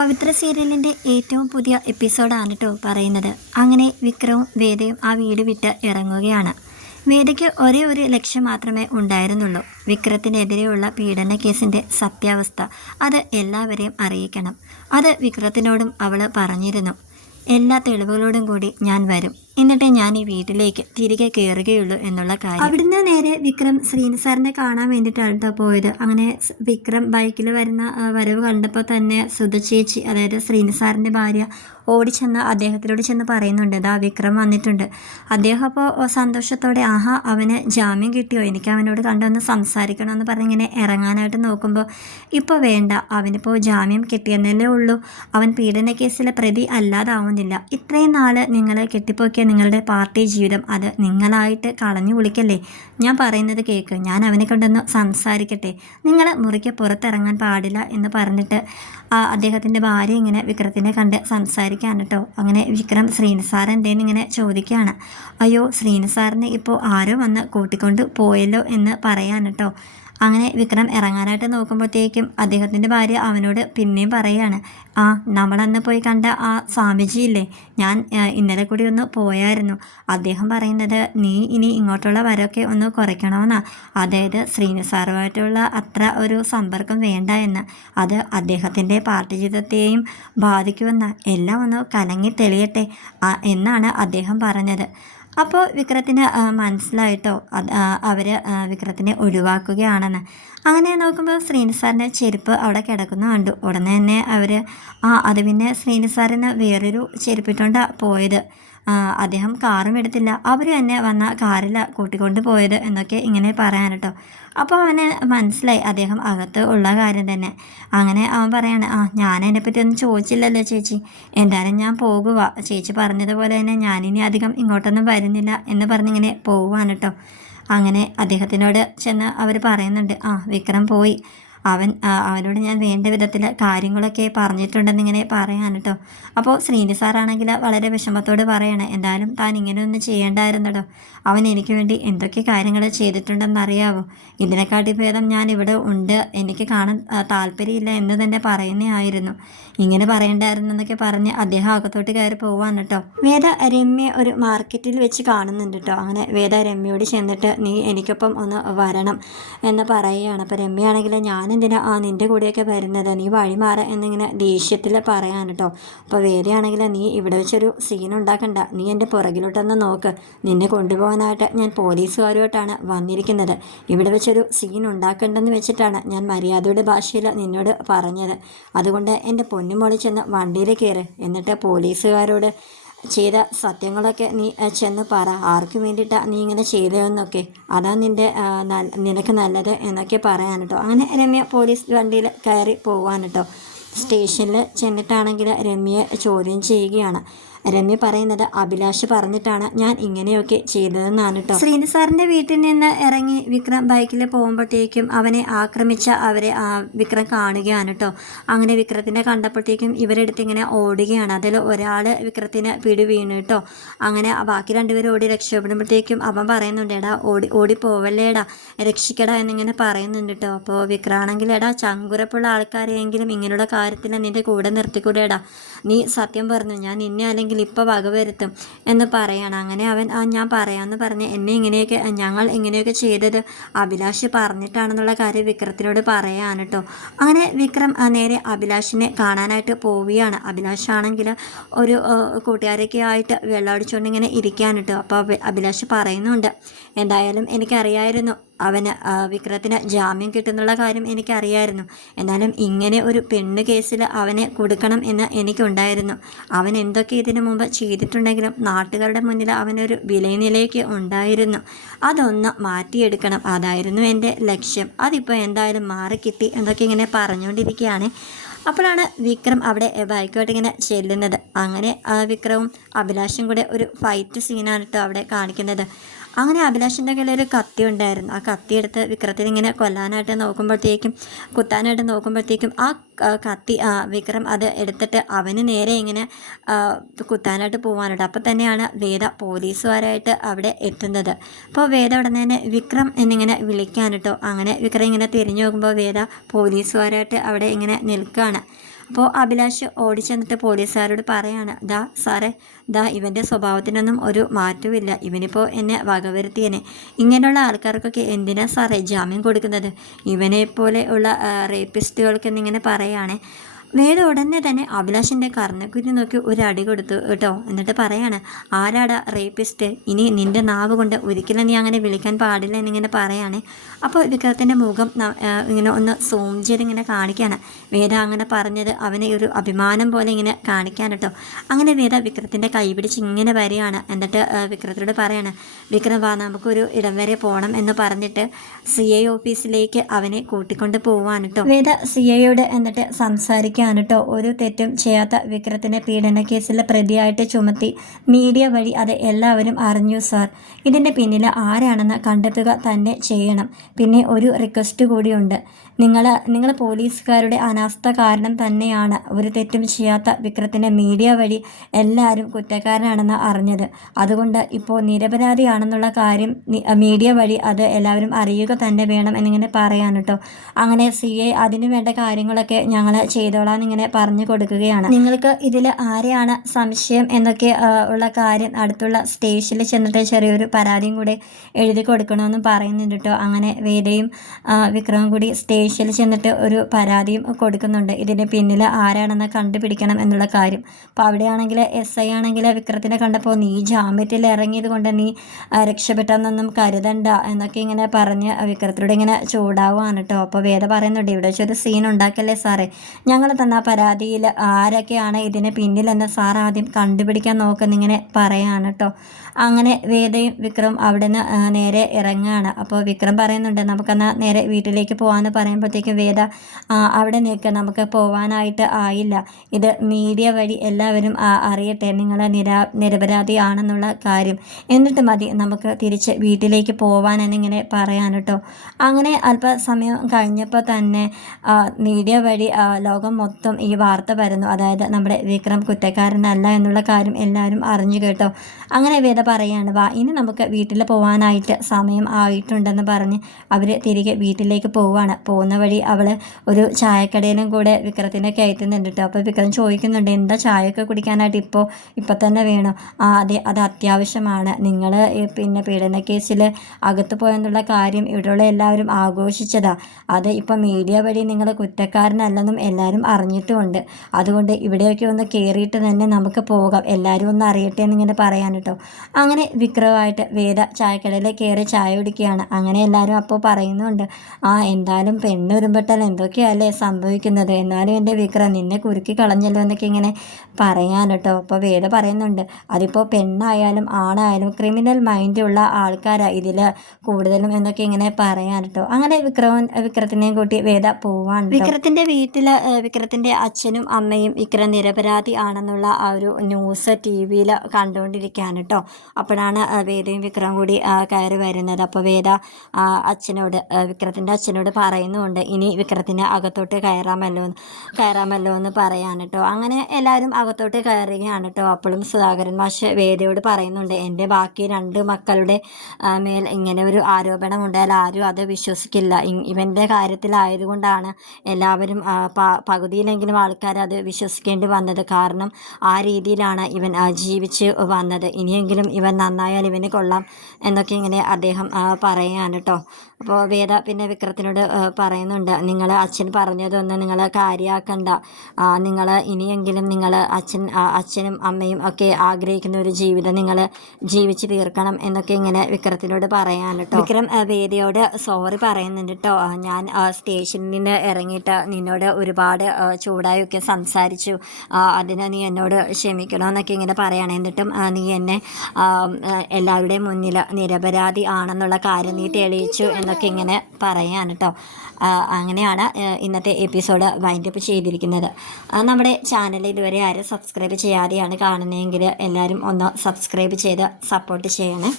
പവിത്ര സീരിയലിന്റെ ഏറ്റവും പുതിയ എപ്പിസോഡാണ് കേട്ടോ പറയുന്നത്. അങ്ങനെ വിക്രവും വേദയും ആ വീട് വിട്ട് ഇറങ്ങുകയാണ്. വേദയ്ക്ക് ഒരേ ഒരു ലക്ഷ്യം മാത്രമേ ഉണ്ടായിരുന്നുള്ളൂ. വിക്രത്തിനെതിരെയുള്ള പീഡന കേസിന്റെ സത്യാവസ്ഥ അത് എല്ലാവരെയും അറിയിക്കണം. അത് വിക്രത്തിനോടും അവൾ പറഞ്ഞിരുന്നു. എല്ലാ തെളിവുകളോടും കൂടി ഞാൻ വരും. എന്നിട്ട് ഞാൻ ഈ വീട്ടിലേക്ക് തിരികെ കയറുകയുള്ളൂ എന്നുള്ള കാര്യം. അവിടുന്ന് നേരെ വിക്രം ശ്രീനി സാറിനെ കാണാൻ വേണ്ടിയിട്ടാണ് കേട്ടോ പോയത്. അങ്ങനെ വിക്രം ബൈക്കിൽ വരുന്ന വരവ് കണ്ടപ്പോൾ തന്നെ സുധ ചേച്ചി അതായത് ശ്രീനി സാറിന്റെ ഭാര്യ ഓടിച്ചെന്ന് അദ്ദേഹത്തിനോട് ചെന്ന് പറയുന്നുണ്ട്. ഇതാ വിക്രം വന്നിട്ടുണ്ട്. അദ്ദേഹം അപ്പോൾ സന്തോഷത്തോടെ ആഹാ അവന് ജാമ്യം കിട്ടിയോ? എനിക്ക് അവനോട് കണ്ടൊന്ന് പറഞ്ഞ് ഇങ്ങനെ ഇറങ്ങാനായിട്ട് നോക്കുമ്പോൾ ഇപ്പോൾ വേണ്ട. അവനിപ്പോൾ ജാമ്യം കിട്ടിയെന്നല്ലേ ഉള്ളൂ. അവൻ പീഡന കേസിലെ പ്രതി അല്ലാതാവുന്നില്ല. ഇത്രയും നാൾ നിങ്ങളെ കെട്ടിപ്പോക്കിയ നിങ്ങളുടെ പാർട്ടി ജീവിതം അത് നിങ്ങളായിട്ട് കളഞ്ഞു വിളിക്കല്ലേ? ഞാൻ പറയുന്നത് കേൾക്ക് ഞാൻ അവനെ കൊണ്ടൊന്ന് സംസാരിക്കട്ടെ. നിങ്ങൾ മുറിക്ക് പുറത്തിറങ്ങാൻ പാടില്ല എന്ന് പറഞ്ഞിട്ട് ആ അദ്ദേഹത്തിന്റെ ഭാര്യ ഇങ്ങനെ വിക്രത്തിനെ കണ്ട് സംസാരിക്കാൻ കേട്ടോ അങ്ങനെ വിക്രം ശ്രീനിസാർ എന്തേന്ന് ഇങ്ങനെ ചോദിക്കുകയാണ് അയ്യോ ശ്രീനിസാറിനെ ഇപ്പോൾ ആരോ വന്ന് കൂട്ടിക്കൊണ്ട് പോയല്ലോ എന്ന് പറയാൻ കേട്ടോ അങ്ങനെ വിക്രം ഇറങ്ങാനായിട്ട് നോക്കുമ്പോഴത്തേക്കും അദ്ദേഹത്തിന്റെ ഭാര്യ അവനോട് പിന്നെയും പറയുകയാണ് ആ നമ്മളന്ന് പോയി കണ്ട ആ സ്വാമിജിയില്ലേ ഞാൻ ഇന്നലെ കൂടി ഒന്ന് പോയായിരുന്നു. അദ്ദേഹം പറയുന്നത് നീ ഇനി ഇങ്ങോട്ടുള്ള വരൊക്കെ ഒന്ന് കുറയ്ക്കണമെന്നാ. അതായത് ശ്രീനിസാറുമായിട്ടുള്ള അത്ര ഒരു സമ്പർക്കം വേണ്ട എന്ന്. അത് അദ്ദേഹത്തിന്റെ പാർട്ടി ജീവിതത്തെയും ബാധിക്കുമെന്ന്. എല്ലാം ഒന്ന് കലങ്ങി തെളിയട്ടെ എന്നാണ് അദ്ദേഹം പറഞ്ഞത്. അപ്പോൾ വിക്രത്തിന് മനസ്സിലായിട്ടോ? അവർ വിക്രത്തിനെ ഒഴിവാക്കുകയാണെന്ന്. അങ്ങനെ നോക്കുമ്പോൾ ശ്രീനിസാറിന്റെ ചെരുപ്പ് അവിടെ കിടക്കുന്ന. കണ്ടു. ഉടനെ തന്നെ അവർ ആ അത് പിന്നെ ശ്രീനിസാറിന് വേറൊരു ചെരുപ്പിട്ടുകൊണ്ടാണ് പോയത്. അദ്ദേഹം കാറും എടുത്തില്ല. അവർ തന്നെ വന്ന കാറിൽ കൂട്ടിക്കൊണ്ട് പോയത് എന്നൊക്കെ ഇങ്ങനെ പറയാൻ കേട്ടോ. അപ്പോൾ അവന് മനസ്സിലായി അദ്ദേഹം അകത്ത് ഉള്ള കാര്യം തന്നെ. അങ്ങനെ അവൻ പറയാണ് ആ ഞാൻ അതിനെപ്പറ്റി ഒന്നും ചോദിച്ചില്ലല്ലോ ചേച്ചി. എന്തായാലും ഞാൻ പോകുക ചേച്ചി പറഞ്ഞതുപോലെ തന്നെ ഞാനിനി അധികം ഇങ്ങോട്ടൊന്നും വരുന്നില്ല എന്ന് പറഞ്ഞിങ്ങനെ പോവുകയാണ് കേട്ടോ. അങ്ങനെ അദ്ദേഹത്തിനോട് ചെന്ന് അവർ പറയുന്നുണ്ട് ആ വിക്രം പോയി. അവൻ അവനോട് ഞാൻ വേണ്ട വിധത്തിൽ കാര്യങ്ങളൊക്കെ പറഞ്ഞിട്ടുണ്ടെന്ന് ഇങ്ങനെ പറയാൻ കേട്ടോ. അപ്പോൾ ശ്രീനി സാറാണെങ്കിൽ വളരെ വിഷമത്തോട് പറയാണ് എന്തായാലും താൻ ഇങ്ങനെയൊന്നും ചെയ്യേണ്ടായിരുന്നല്ലോ. അവൻ എനിക്ക് വേണ്ടി എന്തൊക്കെ കാര്യങ്ങൾ ചെയ്തിട്ടുണ്ടെന്ന് ചെയ്തിട്ടുണ്ടെന്നറിയാവോ? ഇതിനെക്കാട്ടി ഭേദം ഞാൻ ഇവിടെ ഉണ്ട്. എനിക്ക് കാണാൻ താല്പര്യമില്ല എന്ന് തന്നെ പറയുന്നതായിരുന്നു ഇങ്ങനെ പറയണ്ടായിരുന്നു എന്നൊക്കെ പറഞ്ഞ് അദ്ദേഹം അകത്തോട്ട് കയറി പോവാൻ കേട്ടോ. വേദ രമ്യ ഒരു മാർക്കറ്റിൽ വെച്ച് കാണുന്നുണ്ട് കേട്ടോ. അങ്ങനെ വേദ രമ്യയോട് ചെന്നിട്ട് നീ എനിക്കൊപ്പം ഒന്ന് വരണം എന്ന് പറയുകയാണ്. അപ്പോൾ രമ്യയാണെങ്കിൽ ഞാൻ എന്തിനാ ആ നിന്റെ കൂടെയൊക്കെ വരുന്നത് നീ വഴി മാറ എന്നിങ്ങനെ ദേഷ്യത്തിൽ പറയാൻ കേട്ടോ. അപ്പോൾ വേദയാണെങ്കിൽ നീ ഇവിടെ വെച്ചൊരു സീൻ ഉണ്ടാക്കണ്ട. നീ എന്റെ പുറകിലോട്ടൊന്ന് നോക്ക്. നിന്നെ കൊണ്ടുപോകാനായിട്ട് ഞാൻ പോലീസുകാരുമായിട്ടാണ് വന്നിരിക്കുന്നത്. ഇവിടെ വെച്ചൊരു സീൻ ഉണ്ടാക്കണ്ടെന്ന് വെച്ചിട്ടാണ് ഞാൻ മര്യാദയുടെ ഭാഷയിൽ നിന്നോട് പറഞ്ഞത്. അതുകൊണ്ട് എന്റെ പൊന്നുമോളി ചെന്ന് വണ്ടിയിൽ കയറ് എന്നിട്ട് പോലീസുകാരോട് ചെയ്ത സത്യങ്ങളൊക്കെ നീ ചെന്ന് പറ. ആർക്ക് വേണ്ടിയിട്ടാണ് നീ ഇങ്ങനെ ചെയ്തതെന്നൊക്കെ. അതാ നിന്റെ നിനക്ക് നല്ലത് എന്നൊക്കെ പറയാൻ കേട്ടോ അങ്ങനെ രമ്യ പോലീസ് വണ്ടിയിൽ കയറി പോകാൻ കേട്ടോ സ്റ്റേഷനിൽ ചെന്നിട്ടാണെങ്കിൽ രമ്യയെ ചോദ്യം ചെയ്യുകയാണ്. രമ്യ പറയുന്നത് അഭിലാഷ് പറഞ്ഞിട്ടാണ് ഞാൻ ഇങ്ങനെയൊക്കെ ചെയ്തതെന്നാണ് കേട്ടോ ശ്രീനി സാറിന്റെ വീട്ടിൽ നിന്ന് ഇറങ്ങി വിക്രം ബൈക്കിൽ പോകുമ്പോഴത്തേക്കും അവനെ ആക്രമിച്ച അവരെ വിക്രം കാണുകയാണ് കേട്ടോ അങ്ങനെ വിക്രത്തിനെ കണ്ടപ്പോഴത്തേക്കും ഇവരെടുത്ത് ഇങ്ങനെ ഓടുകയാണ്. അതിൽ ഒരാൾ വിക്രത്തിന് പിടി വീണു കേട്ടോ അങ്ങനെ ബാക്കി രണ്ടുപേരും ഓടി രക്ഷപ്പെടുമ്പോഴത്തേക്കും അവൻ പറയുന്നുണ്ട് എടാ ഓടി ഓടി പോവല്ലേടാ രക്ഷിക്കടാ എന്നിങ്ങനെ പറയുന്നുണ്ട് കേട്ടോ അപ്പോൾ വിക്രാണെങ്കിൽ എടാ ചങ്കുറപ്പുള്ള ആൾക്കാരെയെങ്കിലും ഇങ്ങനെയുള്ള കാര്യത്തിൽ നിന്റെ കൂടെ നിർത്തിക്കൂടെടാ നീ സത്യം പറഞ്ഞു ഞാൻ നിന്നെ അല്ലെങ്കിൽ ഇപ്പോൾ വകവരുത്തും എന്ന് പറയണം. അങ്ങനെ അവൻ ഞാൻ പറയാമെന്ന് പറഞ്ഞ് എന്നെ ഇങ്ങനെയൊക്കെ ഞങ്ങൾ ഇങ്ങനെയൊക്കെ ചെയ്തത് അഭിലാഷ് പറഞ്ഞിട്ടാണെന്നുള്ള കാര്യം വിക്രത്തിനോട് പറയാണ് കേട്ടോ അങ്ങനെ വിക്രം നേരെ അഭിലാഷിനെ കാണാനായിട്ട് പോവുകയാണ്. അഭിലാഷ് ആണെങ്കിൽ ഒരു കൂട്ടുകാരൊക്കെ ആയിട്ട് വെള്ളമടിച്ചുകൊണ്ട് ഇങ്ങനെ ഇരിക്കാനിട്ടോ അപ്പോൾ അഭിലാഷ് പറയുന്നുണ്ട് എന്തായാലും എനിക്കറിയായിരുന്നു. അവന് വിക്രത്തിന് ജാമ്യം കിട്ടുന്നുള്ള കാര്യം എനിക്കറിയായിരുന്നു. എന്നാലും ഇങ്ങനെ ഒരു പെണ്ണ് കേസിൽ അവനെ കൊടുക്കണം എന്ന് എനിക്കുണ്ടായിരുന്നു. അവൻ എന്തൊക്കെ ഇതിനു മുമ്പ് ചെയ്തിട്ടുണ്ടെങ്കിലും നാട്ടുകാരുടെ മുന്നിൽ അവനൊരു വിലനിലയ്ക്ക് ഉണ്ടായിരുന്നു. അതൊന്ന് മാറ്റിയെടുക്കണം. അതായിരുന്നു എന്റെ ലക്ഷ്യം. അതിപ്പോൾ എന്തായാലും മാറിക്കിട്ടി എന്നൊക്കെ ഇങ്ങനെ പറഞ്ഞുകൊണ്ടിരിക്കുകയാണ്. അപ്പോഴാണ് വിക്രം അവിടെ ബൈക്കോട്ട് ഇങ്ങനെ ചെല്ലുന്നത്. അങ്ങനെ വിക്രവും അഭിലാഷും കൂടെ ഒരു ഫൈറ്റ് സീനാണ് കേട്ടോ അവിടെ കാണിക്കുന്നത്. അങ്ങനെ അഭിലാഷിന്റെ കയ്യിൽ ഒരു കത്തി ഉണ്ടായിരുന്നു. ആ കത്തി എടുത്ത് വിക്രത്തിൽ ഇങ്ങനെ കൊല്ലാനായിട്ട് നോക്കുമ്പോഴത്തേക്കും കുത്താനായിട്ട് നോക്കുമ്പോഴത്തേക്കും ആ കത്തി ആ വിക്രം അത് എടുത്തിട്ട് അവന് നേരെ ഇങ്ങനെ കുത്താനായിട്ട് പോകാനുണ്ട് അപ്പോൾ തന്നെയാണ് വേദ പോലീസുകാരായിട്ട് അവിടെ എത്തുന്നത്. അപ്പോൾ വേദ ഉടനെ തന്നെ വിക്രം എന്നിങ്ങനെ വിളിക്കാനിട്ടോ അങ്ങനെ വിക്രം ഇങ്ങനെ തിരിഞ്ഞു നോക്കുമ്പോൾ വേദ പോലീസുകാരായിട്ട് അവിടെ ഇങ്ങനെ നിൽക്കുകയാണ് അപ്പോൾ അഭിലാഷ് ഓടിച്ചെന്നിട്ട് പോലീസുകാരോട് പറയാണ് ദാ സാറേ ദാ ഇവന്റെ സ്വഭാവത്തിനൊന്നും ഒരു മാറ്റമില്ല ഇവനിപ്പോൾ എന്നെ വകവരുത്തിയനെ. ഇങ്ങനെയുള്ള ആൾക്കാർക്കൊക്കെ എന്തിനാ സാറേ ജാമ്യം കൊടുക്കുന്നത്? ഇവനെ പോലെ ഉള്ള റേപ്പിസ്റ്റുകൾക്ക് എന്നിങ്ങനെ പറയുകയാണെ വേദ ഉടനെ തന്നെ അഭിലാഷിന്റെ കർണക്കുരി നോക്കി ഒരു അടി കൊടുത്തു. കേട്ടോ എന്നിട്ട് പറയാണ് ആരാടാ റേപ്പിസ്റ്റ്? ഇനി നിന്റെ നാവ് കൊണ്ട് ഒരിക്കലും നീ അങ്ങനെ വിളിക്കാൻ പാടില്ല എന്നിങ്ങനെ പറയാണ്. അപ്പോൾ വിക്രത്തിന്റെ മുഖം ഇങ്ങനെ ഒന്ന് സൂം ചെയ്ത് ഇങ്ങനെ കാണിക്കുകയാണ് വേദ അങ്ങനെ പറഞ്ഞത് അവനെ ഒരു അഭിമാനം പോലെ ഇങ്ങനെ കാണിക്കാൻ കേട്ടോ. അങ്ങനെ വേദ വിക്രത്തിന്റെ കൈ പിടിച്ച് ഇങ്ങനെ വരികയാണ്. എന്നിട്ട് വിക്രത്തിനോട് പറയാണ് വിക്രം വാ നമുക്കൊരു ഇടം വരെ പോകണം എന്ന് പറഞ്ഞിട്ട് സി ഐ ഓഫീസിലേക്ക് അവനെ കൂട്ടിക്കൊണ്ട് പോവാണ് കേട്ടോ. വേദ സി ഐയോട് എന്നിട്ട് സംസാരിക്കുക ഒറ്റയ്ക്കാണ് കേട്ടോ ഒരു തെറ്റും ചെയ്യാത്ത വിക്രത്തിനെ പീഡന കേസിൽ പ്രതിയായിട്ട് ചുമത്തി. മീഡിയ വഴി അത് എല്ലാവരും അറിഞ്ഞു സാർ. ഇതിന്റെ പിന്നിൽ ആരാണെന്ന് കണ്ടെത്തുക തന്നെ ചെയ്യണം. പിന്നെ ഒരു റിക്വസ്റ്റ് കൂടിയുണ്ട്. നിങ്ങൾ നിങ്ങൾ പോലീസുകാരുടെ അനാസ്ഥ കാരണം തന്നെയാണ് ഒരു തെറ്റും ചെയ്യാത്ത വിക്രത്തിനെ മീഡിയ വഴി എല്ലാവരും കുറ്റക്കാരനാണെന്ന് അറിഞ്ഞത്. അതുകൊണ്ട് ഇപ്പോൾ നിരപരാധിയാണെന്നുള്ള കാര്യം മീഡിയ വഴി അത് എല്ലാവരും അറിയുക തന്നെ വേണം എന്നിങ്ങനെ പറയാൻ കേട്ടോ അങ്ങനെ സി എ അതിനു വേണ്ട കാര്യങ്ങളൊക്കെ ഞങ്ങൾ ചെയ്തോളാം. ഇങ്ങനെ പറഞ്ഞു കൊടുക്കുകയാണ്. നിങ്ങൾക്ക് ഇതിൽ ആരെയാണ് സംശയം എന്നൊക്കെ ഉള്ള കാര്യം അടുത്തുള്ള സ്റ്റേഷനിൽ ചെന്നിട്ട് ചെറിയൊരു പരാതിയും കൂടി എഴുതി കൊടുക്കണമെന്ന് പറയുന്നുണ്ട് കേട്ടോ അങ്ങനെ വേദയും വിക്രമും കൂടി സ്റ്റേഷനിൽ ചെന്നിട്ട് ഒരു പരാതിയും കൊടുക്കുന്നുണ്ട്. ഇതിന് പിന്നിൽ ആരാണെന്ന് കണ്ടുപിടിക്കണം എന്നുള്ള കാര്യം. അപ്പോൾ അവിടെയാണെങ്കിൽ എസ് ഐ ആണെങ്കിൽ വിക്രത്തിനെ കണ്ടപ്പോൾ നീ ജാമ്യത്തിൽ ഇറങ്ങിയത് കൊണ്ട് നീ രക്ഷപ്പെട്ടെന്നൊന്നും കരുതണ്ട എന്നൊക്കെ ഇങ്ങനെ പറഞ്ഞ് വിക്രത്തിലൂടെ ഇങ്ങനെ ചൂടാവുകയാണ് കേട്ടോ അപ്പോൾ വേദ പറയുന്നുണ്ട് ഇവിടെ വെച്ചൊരു സീൻ ഉണ്ടാക്കല്ലേ സാറേ? ഞങ്ങൾ തന്ന പരാതിയിൽ ആരൊക്കെയാണ് ഇതിന് പിന്നിലെന്ന് സാർ ആദ്യം കണ്ടുപിടിക്കാൻ നോക്കുന്നിങ്ങനെ പറയാണ് കേട്ടോ അങ്ങനെ വേദയും വിക്രം അവിടെ നിന്ന് നേരെ ഇറങ്ങുകയാണ് അപ്പോൾ വിക്രം പറയുന്നുണ്ട് നമുക്കെന്നാൽ നേരെ വീട്ടിലേക്ക് പോകാമെന്ന് പറയുമ്പോഴത്തേക്കും വേദ അവിടെ നിൽക്കുക നമുക്ക് പോകാനായിട്ട് ആയില്ല. ഇത് മീഡിയ വഴി എല്ലാവരും അറിയട്ടെ. നിങ്ങൾ നിരാ നിരപരാധിയാണെന്നുള്ള കാര്യം. എന്നിട്ട് മതി നമുക്ക് തിരിച്ച് വീട്ടിലേക്ക് പോകാൻ എന്നിങ്ങനെ പറയാൻ കേട്ടോ അങ്ങനെ അല്പസമയം കഴിഞ്ഞപ്പോൾ തന്നെ മീഡിയ വഴി ലോകം മൊത്തം ഈ വാർത്ത വരുന്നു. അതായത് നമ്മുടെ വിക്രം കുറ്റക്കാരനല്ല എന്നുള്ള കാര്യം എല്ലാവരും അറിഞ്ഞു കേട്ടോ. അങ്ങനെ വേദ പറയാണ്? വാ ഇനി നമുക്ക് വീട്ടിൽ പോകാനായിട്ട് സമയം ആയിട്ടുണ്ടെന്ന് പറഞ്ഞ് അവർ തിരികെ വീട്ടിലേക്ക് പോവാണ്. പോകുന്ന വഴി അവൾ ഒരു ചായക്കടയിലും കൂടെ വിക്രത്തിനെ കയറ്റുന്നുണ്ട് കേട്ടോ അപ്പോൾ വിക്രം ചോദിക്കുന്നുണ്ട് എന്താ ചായയൊക്കെ കുടിക്കാനായിട്ട് ഇപ്പോൾ ഇപ്പം തന്നെ വേണം? ആ അതെ അത് അത്യാവശ്യമാണ്. നിങ്ങൾ പിന്നെ പീഡന കേസിൽ അകത്ത് പോയെന്നുള്ള കാര്യം ഇവിടെയുള്ള എല്ലാവരും ആഘോഷിച്ചതാ. അത് ഇപ്പം മീഡിയ വഴി നിങ്ങൾ കുറ്റക്കാരനല്ലെന്നും എല്ലാവരും അറിഞ്ഞിട്ടുമുണ്ട്. അതുകൊണ്ട് ഇവിടെയൊക്കെ ഒന്ന് കയറിയിട്ട് തന്നെ നമുക്ക് പോകാം. എല്ലാവരും ഒന്ന് അറിയട്ടെ എന്നിങ്ങനെ പറയാൻ കേട്ടോ അങ്ങനെ വിക്രവായിട്ട് വേദ ചായക്കടയിൽ കയറി ചായ കുടിക്കുകയാണ്. അങ്ങനെ എല്ലാവരും അപ്പോൾ പറയുന്നുണ്ട് ആ എന്തായാലും പെണ്ണ് വരുമ്പോട്ടാൽ എന്തൊക്കെയല്ലേ സംഭവിക്കുന്നത്? എന്നാലും എന്റെ വിക്രം നിന്നെ കുരുക്കി കളഞ്ഞല്ലോ എന്നൊക്കെ ഇങ്ങനെ പറയാൻ കേട്ടോ. അപ്പോൾ വേദ പറയുന്നുണ്ട് അതിപ്പോൾ പെണ്ണായാലും ആണായാലും ക്രിമിനൽ മൈൻഡുള്ള ആൾക്കാരാണ് ഇതിൽ കൂടുതലും എന്നൊക്കെ ഇങ്ങനെ പറയാൻ കേട്ടോ. അങ്ങനെ വിക്രമൻ വിക്രത്തിനെയും കൂട്ടി വേദ പോവാണ് വിക്രത്തിന്റെ വീട്ടിൽ വിക്രത്തിന്റെ അച്ഛനും അമ്മയും വിക്രം നിരപരാധി ആണെന്നുള്ള ആ ഒരു ന്യൂസ് ടി വിയിൽ കണ്ടുകൊണ്ടിരിക്കുകയാണ് കേട്ടോ. അപ്പോഴാണ് വേദയും വിക്രം കൂടി കയറി വരുന്നത്. അപ്പോൾ വേദ അച്ഛനോട് വിക്രത്തിന്റെ അച്ഛനോട് പറയുന്നുമുണ്ട് ഇനി വിക്രത്തിന് അകത്തോട്ട് കയറാമല്ലോ കയറാമല്ലോ എന്ന് പറയാൻ കേട്ടോ അങ്ങനെ എല്ലാവരും അകത്തോട്ട് കയറുകയാണ് കേട്ടോ അപ്പോഴും സുധാകരൻ മാഷ് വേദയോട് പറയുന്നുണ്ട് എന്റെ ബാക്കി രണ്ട് മക്കളുടെ മേൽ ഇങ്ങനെ ഒരു ആരോപണം ഉണ്ടായാൽ ആരും അത് വിശ്വസിക്കില്ല. ഇവന്റെ കാര്യത്തിലായതുകൊണ്ടാണ് എല്ലാവരും പകുതിയിലെങ്കിലും ആൾക്കാർ അത് വിശ്വസിക്കേണ്ടി വന്നത്. കാരണം ആ രീതിയിലാണ് ഇവൻ ജീവിച്ച് വന്നത്. ഇനിയെങ്കിലും ഇവൻ നന്നായാൽ ഇവന് കൊള്ളാം എന്നൊക്കെ ഇങ്ങനെ അദ്ദേഹം പറയുകയാണ് കേട്ടോ അപ്പോൾ വേദ പിന്നെ വിക്രത്തിനോട് പറയുന്നുണ്ട് നിങ്ങൾ അച്ഛൻ പറഞ്ഞതൊന്നും നിങ്ങൾ കാര്യമാക്കണ്ട നിങ്ങൾ ഇനിയെങ്കിലും നിങ്ങൾ അച്ഛൻ അച്ഛനും അമ്മയും ഒക്കെ ആഗ്രഹിക്കുന്ന ഒരു ജീവിതം നിങ്ങൾ ജീവിച്ച് തീർക്കണം എന്നൊക്കെ ഇങ്ങനെ വിക്രത്തിനോട് പറയാൻ കേട്ടോ വിക്രം വേദയോട് സോറി പറയുന്നുണ്ട് കേട്ടോ ഞാൻ സ്റ്റേഷനിൽ നിന്ന് ഇറങ്ങിയിട്ട് നിന്നോട് ഒരുപാട് ചൂടായൊക്കെ സംസാരിച്ചു. അതിന് നീ എന്നോട് ക്ഷമിക്കണമെന്നൊക്കെ ഇങ്ങനെ പറയണം. എന്നിട്ടും നീ എന്നെ എല്ലാവരുടെയും മുന്നിൽ നിരപരാധി ആണെന്നുള്ള കാര്യം നീ തെളിയിച്ചു എന്നൊക്കെ ഇങ്ങനെ പറയാൻ കേട്ടോ അങ്ങനെയാണ് ഇന്നത്തെ എപ്പിസോഡ് വൈൻഡപ്പ് ചെയ്തിരിക്കുന്നത്. നമ്മുടെ ചാനൽ ഇതുവരെ ആരും സബ്സ്ക്രൈബ് ചെയ്യാതെയാണ് കാണുന്നതെങ്കിൽ എല്ലാവരും ഒന്ന് സബ്സ്ക്രൈബ് ചെയ്ത് സപ്പോർട്ട് ചെയ്യണേ.